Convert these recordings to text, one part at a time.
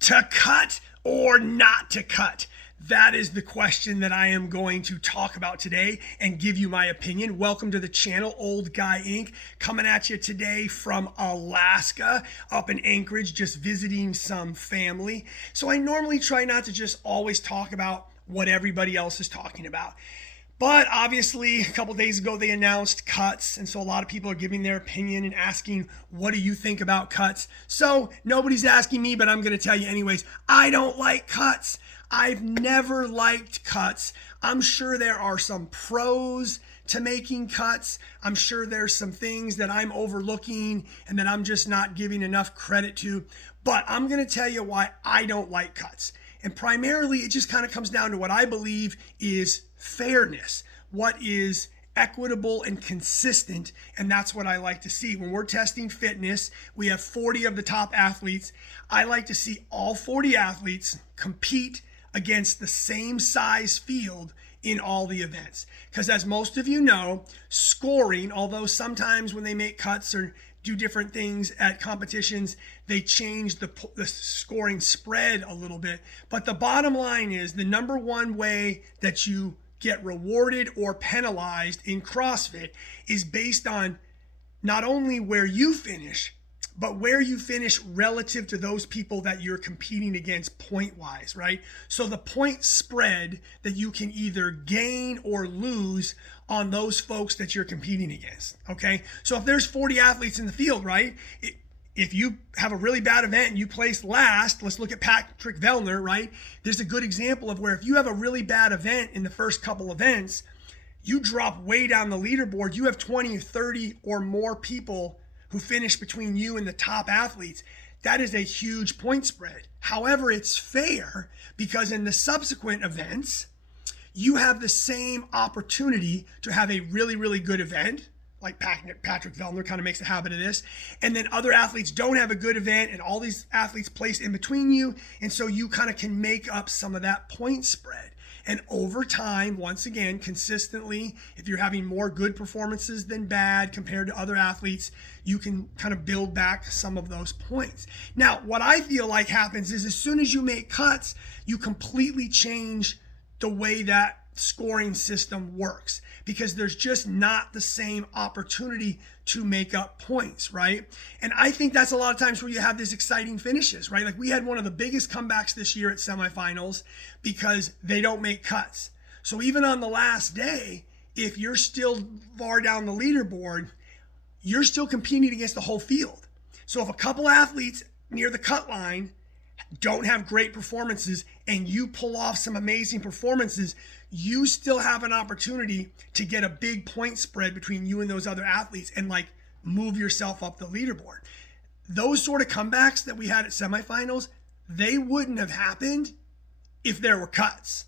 To cut or not to cut? That is the question that I am going to talk about today and give you my opinion. Welcome to the channel, Old Guy Inc. Coming at you today from Alaska, up in Anchorage, just visiting some family. So I normally try not to just always talk about what everybody else is talking about. But obviously, a couple days ago, they announced cuts. And so a lot of people are giving their opinion and asking, what do you think about cuts? So nobody's asking me, but I'm going to tell you anyways. I don't like cuts. I've never liked cuts. I'm sure there are some pros to making cuts. I'm sure there's some things that I'm overlooking and that I'm just not giving enough credit to. But I'm going to tell you why I don't like cuts. And primarily, it just kind of comes down to what I believe is fairness, what is equitable and consistent. And that's what I like to see. When we're testing fitness, we have 40 of the top athletes. I like to see all 40 athletes compete against the same size field in all the events. Because as most of you know, scoring, although sometimes when they make cuts or do different things at competitions, they change the scoring spread a little bit. But the bottom line is the number one way that you get rewarded or penalized in CrossFit is based on not only where you finish, but where you finish relative to those people that you're competing against point-wise, right? So the point spread that you can either gain or lose on those folks that you're competing against, okay? So if there's 40 athletes in the field, right? If you have a really bad event and you place last, let's look at Patrick Vellner, right? There's a good example of where if you have a really bad event in the first couple events, you drop way down the leaderboard, you have 20, 30 or more people who finish between you and the top athletes. That is a huge point spread. However, it's fair because in the subsequent events, you have the same opportunity to have a really, really good event, like Patrick Vellner kind of makes a habit of this, and then other athletes don't have a good event and all these athletes place in between you, and so you kind of can make up some of that point spread. And over time, once again, consistently, if you're having more good performances than bad compared to other athletes, you can kind of build back some of those points. Now, what I feel like happens is as soon as you make cuts, you completely change the way that scoring system works because there's just not the same opportunity to make up points, right? And I think that's a lot of times where you have these exciting finishes, right? Like we had one of the biggest comebacks this year at semifinals because they don't make cuts. So even on the last day, if you're still far down the leaderboard, you're still competing against the whole field. So if a couple athletes near the cut line don't have great performances and you pull off some amazing performances, you still have an opportunity to get a big point spread between you and those other athletes and like move yourself up the leaderboard. Those sort of comebacks that we had at semifinals, they wouldn't have happened if there were cuts.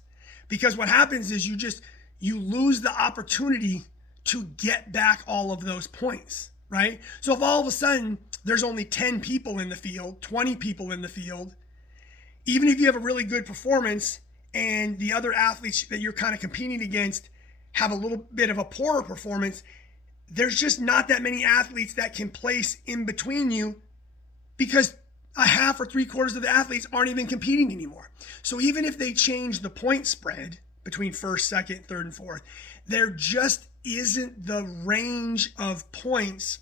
Because what happens is you lose the opportunity to get back all of those points, right? So if all of a sudden there's only 10 people in the field, 20 people in the field, even if you have a really good performance and the other athletes that you're kind of competing against have a little bit of a poorer performance, there's just not that many athletes that can place in between you because a half or 3/4 of the athletes aren't even competing anymore. So even if they change the point spread between first, second, third, and fourth, there just isn't the range of points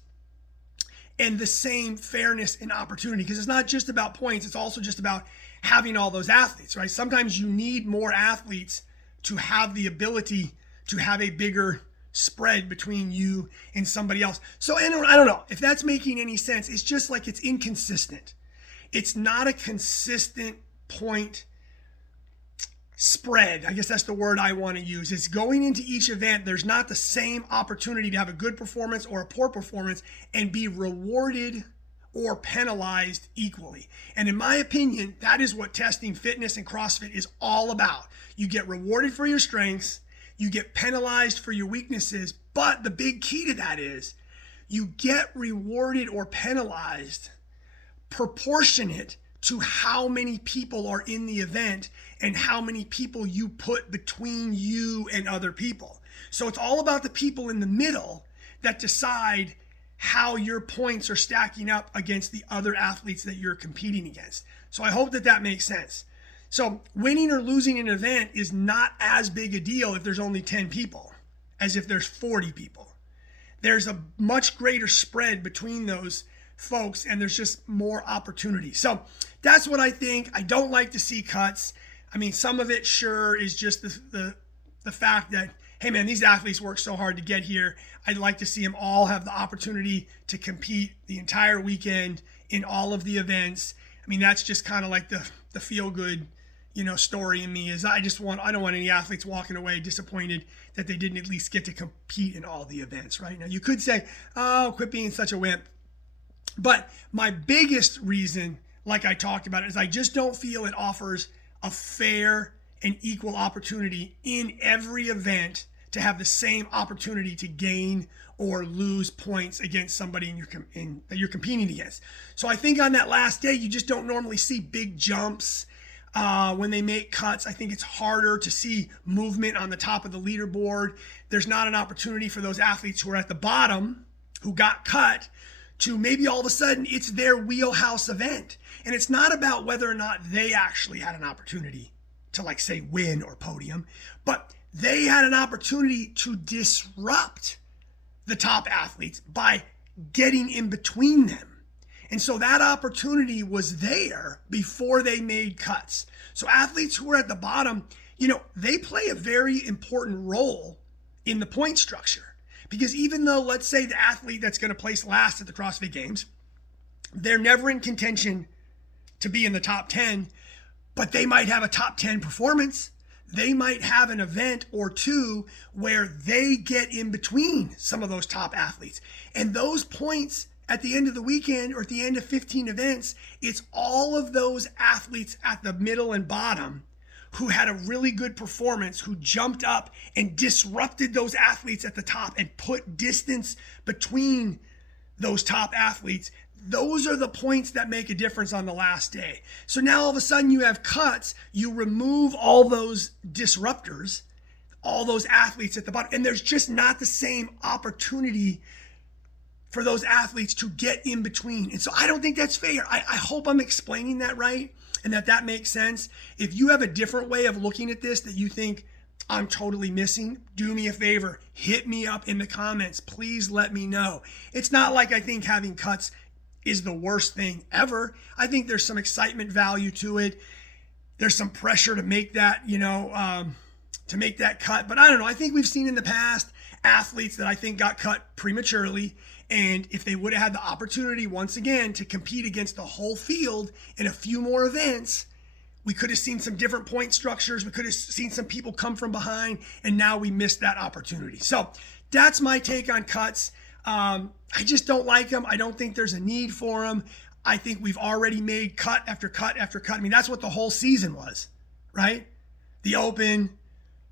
and the same fairness and opportunity because it's not just about points, it's also just about having all those athletes, right? Sometimes you need more athletes to have the ability to have a bigger spread between you and somebody else. So I don't know if that's making any sense. It's just like it's inconsistent. It's not a consistent point spread. I guess that's the word I want to use. It's going into each event, there's not the same opportunity to have a good performance or a poor performance and be rewarded or penalized equally. And in my opinion, that is what testing fitness and CrossFit is all about. You get rewarded for your strengths, you get penalized for your weaknesses, but the big key to that is you get rewarded or penalized proportionate to how many people are in the event and how many people you put between you and other people. So it's all about the people in the middle that decide how your points are stacking up against the other athletes that you're competing against. So I hope that that makes sense. So winning or losing an event is not as big a deal if there's only 10 people as if there's 40 people. There's a much greater spread between those folks, and there's just more opportunity. So that's what I think. I don't like to see cuts. I mean, some of it sure is just the fact that, hey man, these athletes work so hard to get here. I'd like to see them all have the opportunity to compete the entire weekend in all of the events. I mean, that's just kind of like the feel good, story in me is I don't want any athletes walking away disappointed that they didn't at least get to compete in all the events, right? Now you could say, oh, quit being such a wimp. But my biggest reason, like I talked about, is I just don't feel it offers a fair and equal opportunity in every event to have the same opportunity to gain or lose points against somebody that you're competing against. So I think on that last day, you just don't normally see big jumps. When they make cuts, I think it's harder to see movement on the top of the leaderboard. There's not an opportunity for those athletes who are at the bottom, who got cut, to maybe all of a sudden it's their wheelhouse event. And it's not about whether or not they actually had an opportunity to, like, say, win or podium, but they had an opportunity to disrupt the top athletes by getting in between them. And so that opportunity was there before they made cuts. So athletes who are at the bottom, they play a very important role in the point structure. Because even though, let's say, the athlete that's going to place last at the CrossFit Games, they're never in contention to be in the top 10, but they might have a top 10 performance. They might have an event or two where they get in between some of those top athletes. And those points at the end of the weekend or at the end of 15 events, it's all of those athletes at the middle and bottom who had a really good performance, who jumped up and disrupted those athletes at the top and put distance between those top athletes. Those are the points that make a difference on the last day. So now all of a sudden you have cuts, you remove all those disruptors, all those athletes at the bottom, and there's just not the same opportunity for those athletes to get in between. And so I don't think that's fair. I hope I'm explaining that right and that makes sense. If you have a different way of looking at this that you think I'm totally missing, do me a favor, hit me up in the comments. Please let me know. It's not like I think having cuts is the worst thing ever. I think there's some excitement value to it. There's some pressure to make that, to make that cut. But I don't know. I think we've seen in the past athletes that I think got cut prematurely. And if they would have had the opportunity once again to compete against the whole field in a few more events, we could have seen some different point structures. We could have seen some people come from behind, and now we missed that opportunity. So that's my take on cuts. I just don't like them. I don't think there's a need for them. I think we've already made cut after cut after cut. I mean, that's what the whole season was, right? The Open,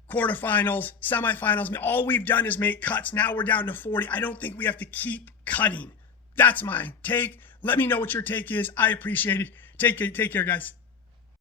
quarterfinals, semifinals. I mean, all we've done is make cuts. Now we're down to 40. I don't think we have to keep cutting. That's my take. Let me know what your take is. I appreciate it. Take care, guys.